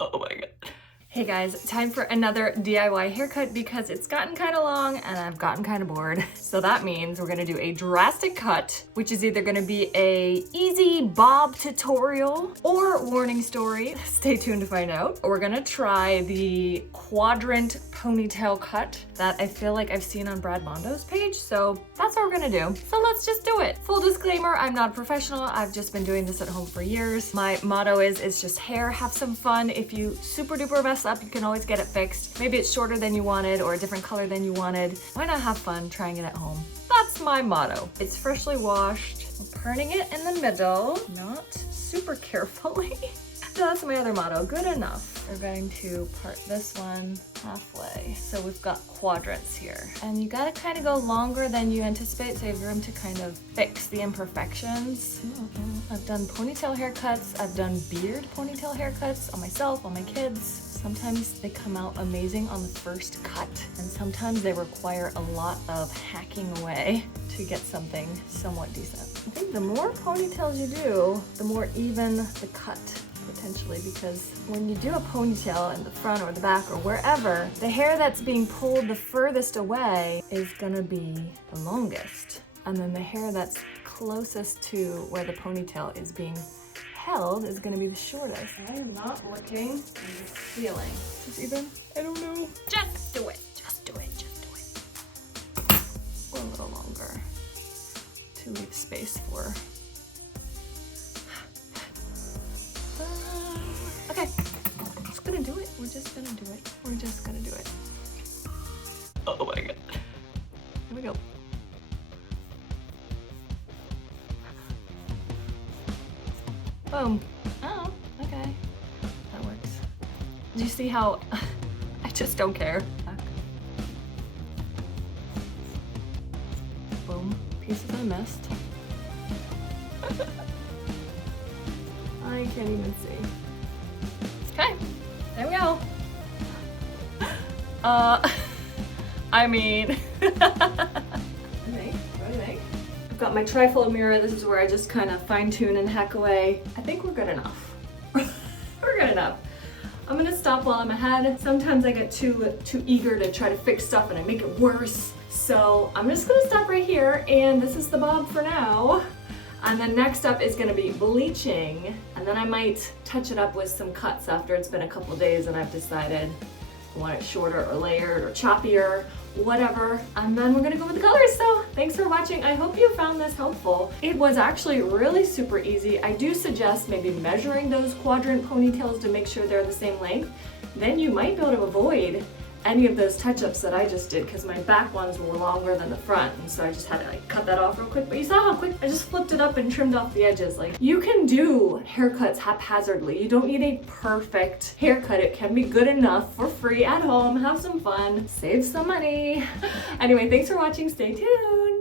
Oh my god. Hey guys, time for another DIY haircut because it's gotten kind of long and I've gotten kind of bored. So that means we're gonna do a drastic cut, which is either gonna be a easy bob tutorial or warning story. Stay tuned to find out. We're gonna try the quadrant ponytail cut that I feel like I've seen on Brad Mondo's page. So that's what we're gonna do. So let's just do it. Full disclaimer, I'm not a professional. I've just been doing this at home for years. My motto is, it's just hair, have some fun. If you super duper mess up, you can always get it fixed. Maybe it's shorter than you wanted or a different color than you wanted. Why not have fun trying it at home? That's my motto. It's freshly washed. I'm parting it in the middle, not super carefully. That's my other motto, good enough. We're going to part this one halfway. So we've got quadrants here. And you gotta kind of go longer than you anticipate so you have room to kind of fix the imperfections. I've done ponytail haircuts, I've done beard ponytail haircuts on myself, on my kids. Sometimes they come out amazing on the first cut, and sometimes they require a lot of hacking away to get something somewhat decent. I think the more ponytails you do, the more even the cut. Potentially, because when you do a ponytail in the front or the back or wherever, the hair that's being pulled the furthest away is gonna be the longest. And then the hair that's closest to where the ponytail is being held is gonna be the shortest. I am not looking, I'm just feeling. Is this even? I don't know. Just do it, just do it, just do it. Or a little longer to leave space for. Okay, just gonna do it. We're just gonna do it. We're just gonna do it. Oh my god. Here we go. Boom. Oh, okay. That works. Did you see how I just don't care? Boom. Pieces I missed. I can't even see. Okay, there we go. I mean, what do you think? I've got my trifold mirror. This is where I just kind of fine tune and hack away. I think we're good enough. We're good enough. I'm gonna stop while I'm ahead. Sometimes I get too eager to try to fix stuff and I make it worse. So I'm just gonna stop right here, and this is the bob for now. And then next up is gonna be bleaching, and then I might touch it up with some cuts after it's been a couple days and I've decided I want it shorter or layered or choppier, whatever. And then we're gonna go with the colors. So thanks for watching. I hope you found this helpful. It was actually really super easy. I do suggest maybe measuring those quadrant ponytails to make sure they're the same length. Then you might be able to avoid any of those touch-ups that I just did, because my back ones were longer than the front, and so I just had to like cut that off real quick. But you saw how quick I just flipped it up and trimmed off the edges. Like, you can do haircuts haphazardly. You don't need a perfect haircut. It can be good enough for free at home. Have some fun, save some money. Anyway, thanks for watching. Stay tuned.